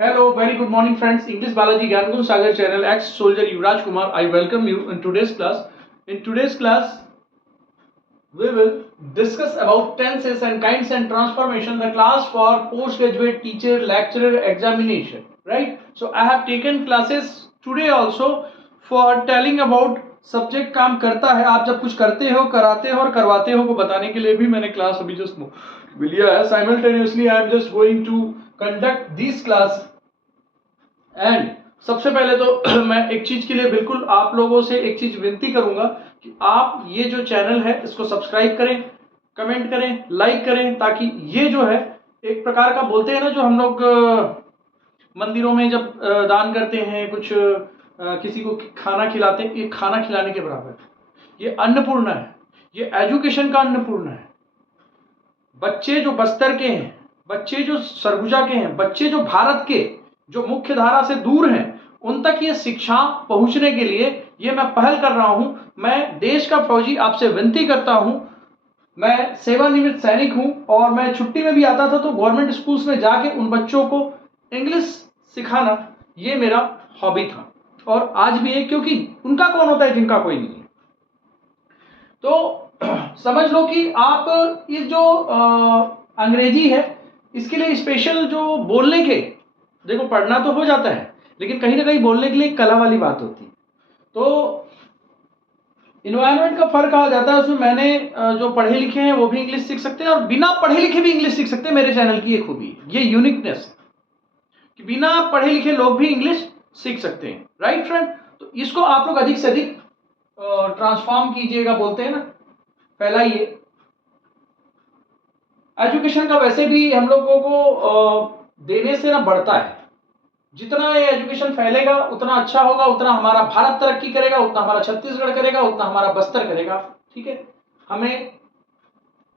Hello, very good morning friends. English Balaji Gyangun Sagar channel, ex-soldier Yuvraj Kumar. I welcome you in today's class. In today's class, we will discuss about tenses and kinds and transformation, the class for postgraduate teacher lecturer examination. Right? So I have taken classes today also for telling about subject काम करता है, आप जब कुछ करते हो, कराते हो और करवाते हो को बताने के लिए भी मैंने क्लास अभी जस्ट लिया है. Simultaneously I am just going to conduct this class. And सबसे पहले तो मैं एक चीज के लिए बिल्कुल आप लोगों से एक चीज विनती करूंगा कि आप ये जो चैनल है इसको सब्सक्राइब करें, कमेंट करें, लाइक करें, ताकि ये जो है एक प्रकार का बोलते हैं ना, जो हम लोग मंदिरों में जब दान करते हैं, कुछ किसी को खाना खिलाते हैं, ये खाना खिलाने के बराबर है. ये अन्नपूर्णा है, ये एजुकेशन का अन्नपूर्णा है. बच्चे जो बस्तर के हैं, बच्चे जो सरगुजा के हैं, बच्चे जो भारत के जो मुख्य धारा से दूर हैं, उन तक ये शिक्षा पहुंचने के लिए ये मैं पहल कर रहा हूं. मैं देश का फौजी आपसे विनती करता हूं. मैं सेवानिवृत्त सैनिक हूं और मैं छुट्टी में भी आता था तो गवर्नमेंट स्कूल्स में जाके उन बच्चों को इंग्लिश सिखाना ये मेरा हॉबी था और आज भी है, क्योंकि उनका कौन होता है जिनका कोई नहीं है. तो समझ लो कि आप इस जो अंग्रेजी है इसके लिए स्पेशल जो बोलने के, देखो पढ़ना तो हो जाता है लेकिन कहीं ना कहीं बोलने के लिए कला वाली बात होती है. तो इन्वायरमेंट का फर्क आ जाता है उसमें. मैंने जो पढ़े लिखे हैं वो भी इंग्लिश सीख सकते हैं और बिना पढ़े लिखे भी इंग्लिश सीख सकते हैं. मेरे चैनल की एक खूबी, ये यूनिकनेस कि बिना पढ़े लिखे लोग भी इंग्लिश सीख सकते हैं. Right friend? तो इसको आप लोग अधिक से अधिक ट्रांसफॉर्म कीजिएगा, बोलते हैं ना, फैलाइए. एजुकेशन का वैसे भी हम लोगों को देने से ना बढ़ता है. जितना ये एजुकेशन फैलेगा उतना अच्छा होगा, उतना हमारा भारत तरक्की करेगा, उतना हमारा छत्तीसगढ़ करेगा, उतना हमारा बस्तर करेगा. ठीक है. हमें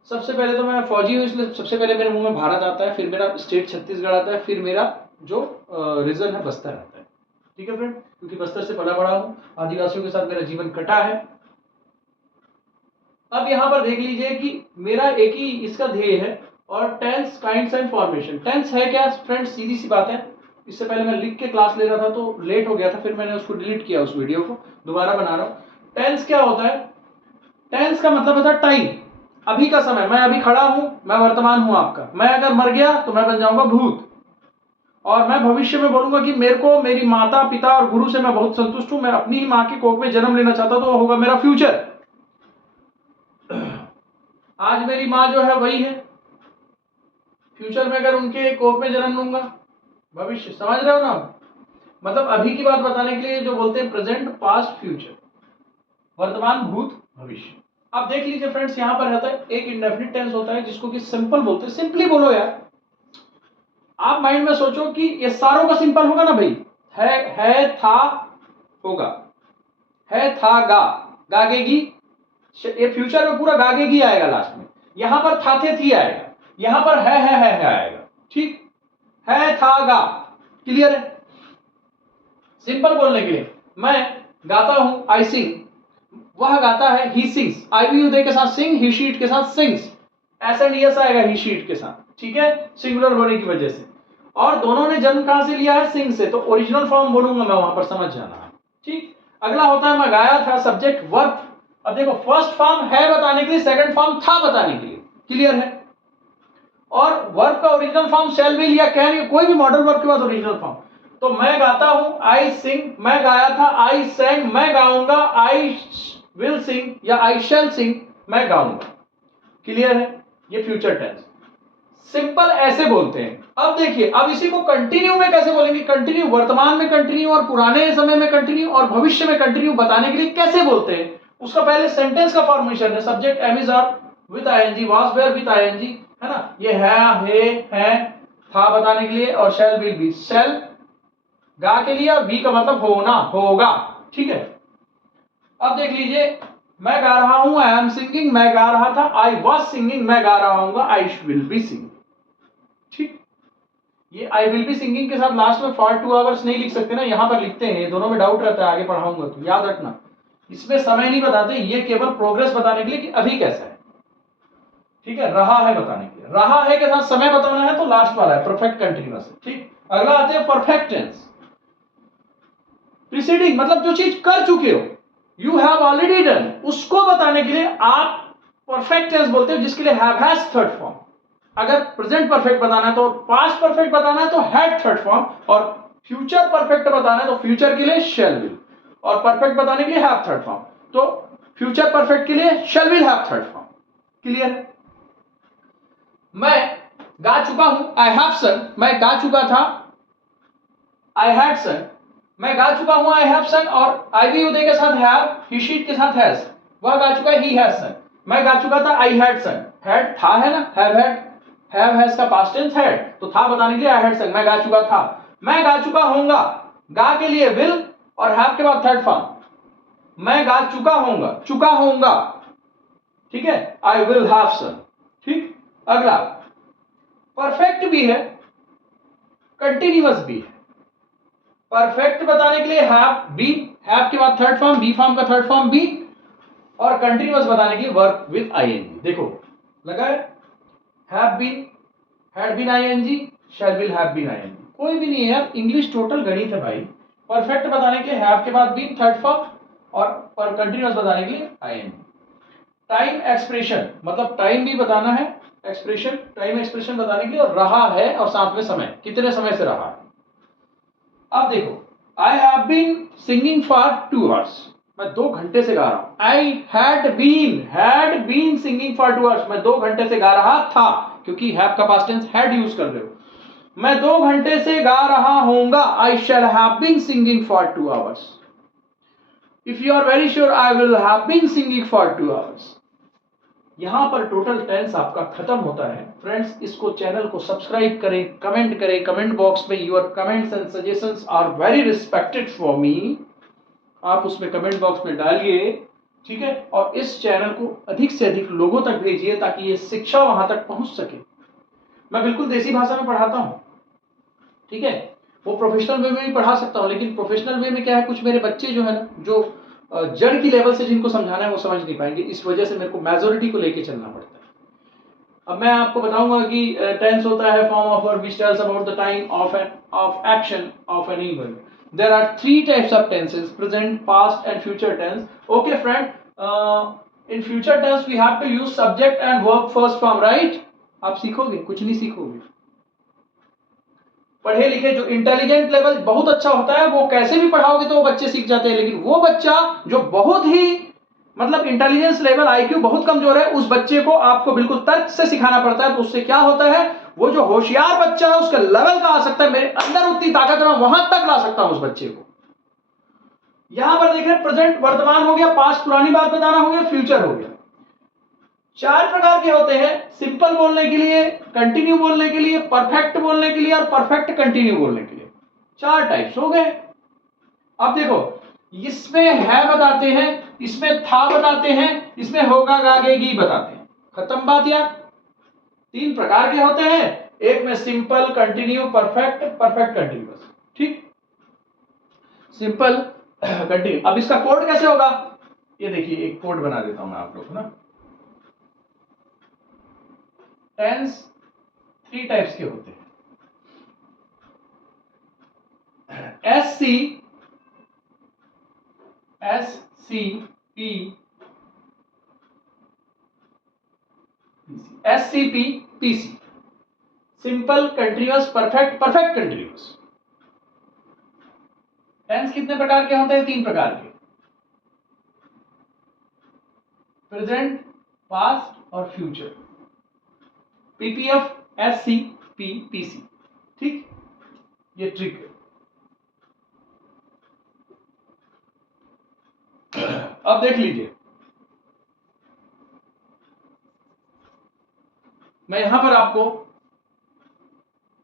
सबसे पहले तो मैं फौजी हूं इसलिए सबसे पहले मेरे मुंह में भारत आता है, फिर मेरा स्टेट छत्तीसगढ़ आता है, फिर मेरा जो रीजन है बस्तर आता है. ठीक है फ्रेंड? क्योंकि बस्तर से पला बड़ा हूं, आदिवासियों के साथ मेरा जीवन कटा है. अब यहां पर देख लीजिए कि मेरा एक ही इसका ध्येय है. और tense, kinds and formation. Tense है क्या फ्रेंड्स? सीधी सी बात है. इससे पहले मैं लिख के क्लास ले रहा था तो लेट हो गया था, फिर मैंने उसको डिलीट किया, उस वीडियो को दोबारा बना रहा हूं. टेंस क्या होता है? टेंस का मतलब होता है टाइम, अभी का समय. मैं अभी खड़ा हूं, मैं वर्तमान हूं आपका. मैं अगर मर गया तो मैं बन जाऊंगा भूत. और मैं भविष्य में बोलूंगा कि मेरे को मेरी माता पिता और गुरु से मैं बहुत संतुष्ट हूं, मैं अपनी ही मां की कोख में जन्म लेना चाहता, तो होगा मेरा फ्यूचर. आज मेरी मां जो है वही है. फ्यूचर में अगर उनके कोख में जन्म लूंगा, भविष्य. समझ रहे हो ना? मतलब अभी की बात बताने के लिए जो बोलते हैं प्रेजेंट, पास्ट, फ्यूचर, वर्तमान, भूत, भविष्य. अब देख लीजिए फ्रेंड्स, यहां पर रहता है एक इंडेफिनिट टेंस होता है जिसको कि सिंपल बोलते हैं. सिंपली बोलो यार. आप माइंड में सोचो कि ये सारों का सिंपल होगा ना भाई. है था होगा, है था गा, गागेगी. ये फ्यूचर में पूरा गागेगी आएगा लास्ट में. यहां पर था थे थी आएगा, यहां पर है आएगा. ठीक है, था गा. क्लियर है? सिंपल बोलने के लिए मैं गाता हूं, आई सिंग. वह गाता है, he sings. I we you they के साथ सिंग, ही शीट के साथ सिंग्स. एस आएगा ही शीट के साथ. ठीक है, सिंगुलर होने की वजह से. और दोनों ने जन्म कहां से लिया है? सिंग से. तो ओरिजिनल फॉर्म बोलूंगा मैं, वहां पर समझ जाना. ठीक. अगला होता है मैं गाया था, सब्जेक्ट वर्ब. अब देखो, फर्स्ट फॉर्म है बताने के लिए, सेकंड फॉर्म था बताने के लिए. क्लियर है? और वर्ब का ओरिजिनल फॉर्म शैल भी लिया, कह नहीं, कोई भी मॉडल वर्ब के बाद ओरिजिनल फॉर्म. तो मैं गाता हूं, आई सिंग. मैं गाया था, आई सेंग. मैं गाऊंगा, आई विल सिंग या आई शैल सिंग. मैं गाऊंगा. क्लियर है? ये फ्यूचर टेंस. सिंपल ऐसे बोलते हैं. अब देखिए, अब इसी को कंटिन्यू में कैसे बोलेंगे? कंटिन्यू, वर्तमान में कंटिन्यू और पुराने समय में कंटिन्यू और भविष्य में कंटिन्यू बताने के लिए कैसे बोलते हैं? उसका पहले सेंटेंस का फॉर्मेशन है. Subject am is are with ING, was were with ING, है ना. ये है था बताने के लिए, और शैल विल बी. शैल गा के लिए, और बी का मतलब होना, होगा. ठीक है. अब देख लीजिए, मैं गा रहा हूं, आई एम सिंगिंग. मैं गा रहा था, आई वॉज सिंगिंग. मैं गा रहा हूँ, आई विल बी सिंगिंग. ठीक. ये आई विल बी सिंगिंग के साथ लास्ट में फॉर 2 आवर्स नहीं लिख सकते ना, यहां पर लिखते हैं. दोनों में डाउट रहता है, आगे पढ़ाऊंगा तो याद रखना. इसमें समय नहीं बताते, ये केवल प्रोग्रेस बताने के लिए कि अभी कैसा है. ठीक है. रहा है बताने के लिए. रहा है के साथ समय बताना है तो लास्ट वाला है परफेक्ट कंटिन्यूअस. ठीक. अगला आते हैं परफेक्ट टेंस। प्रीसीडिंग मतलब जो चीज कर चुके हो, यू हैव ऑलरेडी डन, उसको बताने के लिए आप परफेक्ट टेंस बोलते हो, जिसके लिए हैव हैज थर्ड फॉर्म। अगर प्रेजेंट परफेक्ट बताना है तो पास्ट परफेक्ट बताना है तो हैड थर्ड फॉर्म, और फ्यूचर परफेक्ट बताना है तो फ्यूचर के लिए शैल विल, और परफेक्ट बताने के लिए हैव थर्ड फॉर्म। तो फ्यूचर परफेक्ट के लिए शैल will have third form. Clear है? मैं गा चुका हूं, आई हैव सन, मैं गा चुका था, आई हैड सन, मैं गा चुका हूं, आई हैव सन, और आई वी उदय के साथ हैव, ही शीट के साथ हैज, वह गा चुका है, ही हैज सन। मैं गा चुका था, आई हैड सन, हैड था है ना, हैव हैज का पास्ट टेंस हैड, तो था बताने के लिए आई हैड सन, मैं गा चुका था। मैं गा चुका होऊंगा, गा के लिए विल और हैव के बाद थर्ड फॉर्म, मैं गा चुका होऊंगा, ठीक है, आई विल हैव सन। ठीक, अगला परफेक्ट भी है, कंटिन्यूअस भी है। परफेक्ट बताने के लिए हैव बीन, हैव के बाद थर्ड फॉर्म, बी फॉर्म का थर्ड फॉर्म बी, और कंटिन्यूअस बताने के लिए वर्ब विद आईएनजी। देखो लगा है, have been, had been ING, shall will have been ING, कोई भी नहीं है यार, इंग्लिश टोटल गणित है भाई। परफेक्ट बताने के लिए हैव के बाद बीन थर्ड फॉर्म, और कंटिन्यूअस बताने के लिए आईएनजी। टाइम एक्सप्रेशन मतलब टाइम भी बताना है, एक्सप्रेशन टाइम एक्सप्रेशन बताने के लिए, और रहा है और साथ में समय, कितने समय से रहा है। अब देखो, I have been singing for 2 hours, मैं 2 घंटे से गा रहा हूं। I had been singing for 2 hours, मैं 2 घंटे से गा रहा था, क्योंकि हैव का पास्ट टेंस हैड यूज कर रहे हो। मैं 2 घंटे से गा रहा होऊंगा, I shall have been singing for 2 hours। If you are very sure, I will have been singing for 2 hours। यहां पर टोटल टेंस आपका खत्म होता है। फ्रेंड्स, इसको चैनल को सब्सक्राइब करें, कमेंट करें, कमेंट बॉक्स में your comments and suggestions are very respected for me, आप उसमें कमेंट बॉक्स में डालिए, ठीक है, और इस चैनल को अधिक से अधिक लोगों तक भेजिए ताकि ये शिक्षा वहां तक पहुंच सके। मैं बिल्कुल देसी भाषा में पढ़ाता हूं, ठीक है, वो प्रोफेशनल वे में भी पढ़ा सकता हूं, लेकिन प्रोफेशनल वे में क्या है, कुछ मेरे बच्चे जो है ना, जो जड़ की लेवल से जिनको समझाना है वो समझ नहीं पाएंगे, इस वजह से मेरे को मेजोरिटी को लेके चलना पड़ता है। अब मैं आपको बताऊंगा कि टेंस होता है form of verb which tells about the time of action of an event. There are 3 types of tenses: present, past and future tense. Okay friend, in future tense we have to use subject and verb first form, right? आप सीखोगे, कुछ नहीं सीखोगे। पढ़े लिखे जो intelligent level बहुत अच्छा होता है, वो कैसे भी पढ़ाओगे तो वो बच्चे सीख जाते हैं, लेकिन वो बच्चा जो बहुत ही मतलब इंटेलिजेंस लेवल आईक्यू बहुत कमजोर है, उस बच्चे को आपको बिल्कुल तर्क से सिखाना पड़ता है। तो उससे क्या होता है, वो जो होशियार बच्चा है उसका लेवल का आ सकता है, मेरे अंदर उतनी ताकत है, मैं वहां तक ला सकता हूं उस बच्चे को। यहां पर देखें, प्रेजेंट वर्तमान हो गया, पास्ट पुरानी बात बताना हो गया, फ्यूचर हो गया। 4 प्रकार के होते हैं, सिंपल बोलने के लिए, कंटिन्यू बोलने के लिए, परफेक्ट बोलने के लिए, और परफेक्ट कंटिन्यू बोलने के लिए। 4 टाइप्स हो गए। अब देखो, इसमें है बताते हैं, इसमें था बताते हैं, इसमें होगा गागेगी बताते हैं, खत्म बात यार। 3 प्रकार के होते हैं, एक में simple, continue, perfect, perfect continuous. ठीक, सिंपल कंटिन्यू। अब इसका कोड कैसे होगा, ये देखिए, एक कोड बना देता हूं मैं आप लोग को ना। टेंस 3 टाइप्स के होते हैं, SCP, PC. Simple, continuous, perfect, perfect continuous. Tense कितने प्रकार के होते हैं, 3 प्रकार के, प्रेजेंट, पास्ट और फ्यूचर। PPF, SCP, PC. ठीक, ये ट्रिक है। अब देख लीजिए, मैं यहां पर आपको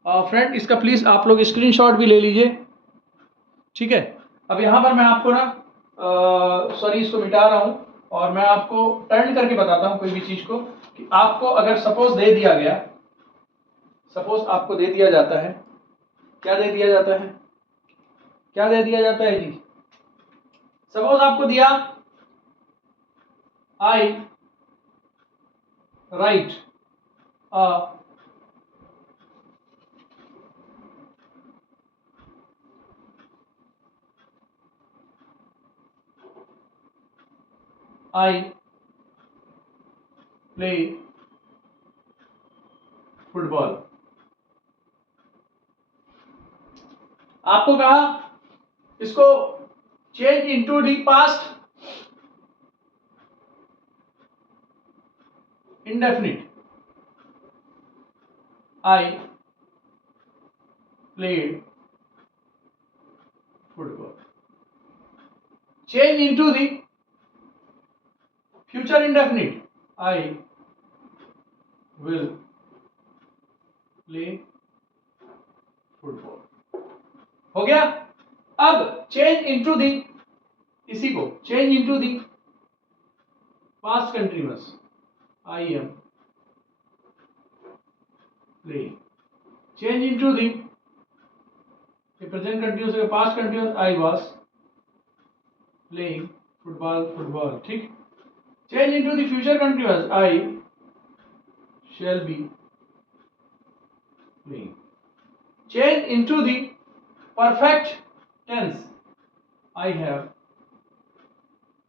फ्रेंड, इसका प्लीज आप लोग स्क्रीनशॉट भी ले लीजिए, ठीक है। अब यहां पर मैं आपको ना सॉरी, इसको मिटा रहा हूं, और मैं आपको टर्न करके बताता हूं कोई भी चीज को, कि आपको अगर सपोज दे दिया गया, सपोज आपको दे दिया जाता है, क्या दे दिया जाता है, क्या दे दिया जाता है जी, सपोज आपको दिया, I write a I play football. आपको कहा इसको change into the past indefinite. I played football. Change into the future indefinite. I will play football. हो गया। अब चेंज इनटू दी, इसी को change into the past continuous. I am playing. Change into the present continuous के past continuous. I was playing football football. ठीक। Change into the future continuous. I shall be playing. Change into the perfect tense. I have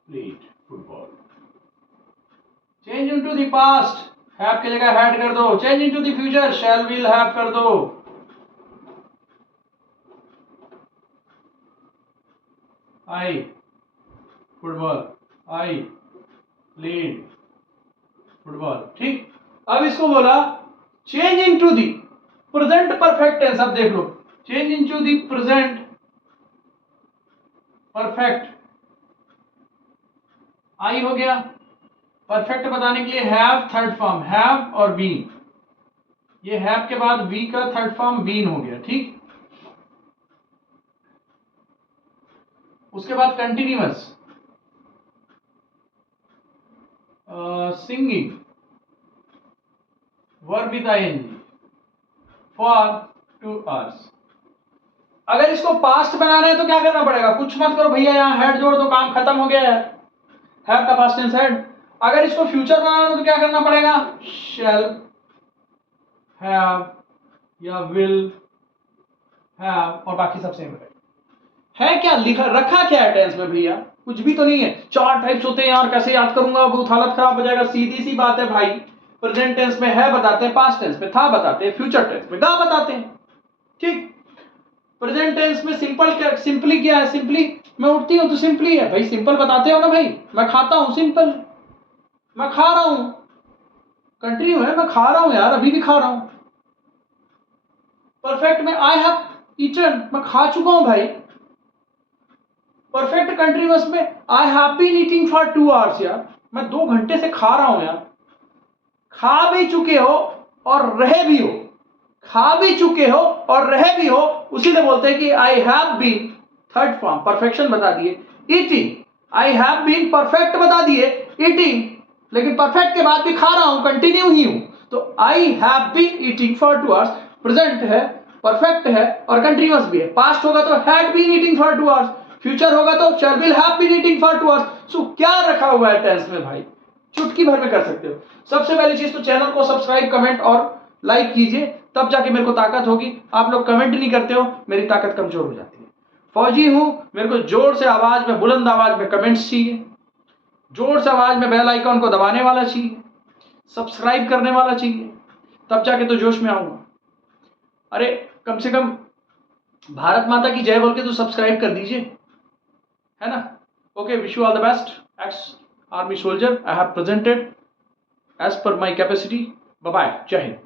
played football. Change into the past. Have की जगह had कर दो। Change into the future. Shall will have कर दो। I football. I played football. ठीक। अब इसको बोला change into the present perfect tense। अब देख लो change into the present perfect. आई हो गया। परफेक्ट बताने के लिए हैव थर्ड फॉर्म, हैव और बीन। ये हैव के बाद बी का थर्ड फॉर्म बीन हो गया। ठीक। उसके बाद continuous singing verb with ING for 2 hours। अगर इसको पास्ट बनाना है तो क्या करना पड़ेगा? कुछ मत करो भैया, यहां हेड जोड़ दो, काम खत्म हो गया है। हैव का पास्ट टेंस हेड। अगर इसको फ्यूचर बनाना है तो क्या करना पड़ेगा? शैल हैव या विल हैव और बाकी सब सेम है। क्या लिखा रखा क्या है टेंस में भैया? कुछ भी तो नहीं है। 4 टाइप्स होते हैं यार, कैसे याद करूंगा? बहुत हालत खराब हो जाएगा। सीधी सी बात है भाई, प्रेजेंट टेंस में है बताते हैं, पास्ट टेंस में था बताते हैं, फ्यूचर टेंस में गा बताते हैं। ठीक। प्रेजेंट टेंस में सिंपली क्या है? सिंपली मैं उठती हूं तो सिंपली है भाई, सिंपल बताते हो ना भाई। मैं खाता हूं सिंपल, मैं खा रहा हूं कंटिन्यू है, मैं खा रहा हूं यार, अभी भी खा रहा हूं। परफेक्ट में आई हैव ईटन, मैं खा चुका हूं भाई। परफेक्ट कंटिन्यूअस में I have been eating for 2 hours यार, मैं 2 घंटे से खा रहा हूं यार। खा भी चुके हो और रहे भी हो, खा भी चुके हो और रहे भी हो, उसी से बोलते हैं कि I have been third form perfection बता दिए। Eating, I have been perfect बता दिए ईटिंग, लेकिन परफेक्ट के बाद भी खा रहा हूं, कंटिन्यू ही हूं। तो I have been eating for 2 hours present है, परफेक्ट है और कंटिन्यूअस भी है। पास्ट होगा तो had been eating for 2 hours, future होगा तो shall will have been eating for 2 hours। So क्या रखा हुआ है टेंस में भाई? चुटकी भर में कर सकते हो। सबसे पहली चीज तो चैनल को सब्सक्राइब, कमेंट और लाइक कीजिए, तब जाके मेरे को ताकत होगी। आप लोग कमेंट नहीं करते हो, मेरी ताकत कमजोर हो जाती है। फौजी हूं, मेरे को जोर से आवाज में, बुलंद आवाज में कमेंट्स चाहिए, जोर से आवाज में बेल आइकन को दबाने वाला चाहिए, सब्सक्राइब करने वाला चाहिए, तब जाके तो जोश में आऊंगा। अरे कम से कम भारत माता की जय बोल के तो सब्सक्राइब कर दीजिए, है ना? Okay, wish you all the best ex army soldier. I have presented as per my capacity. Bye bye, जय हिंद।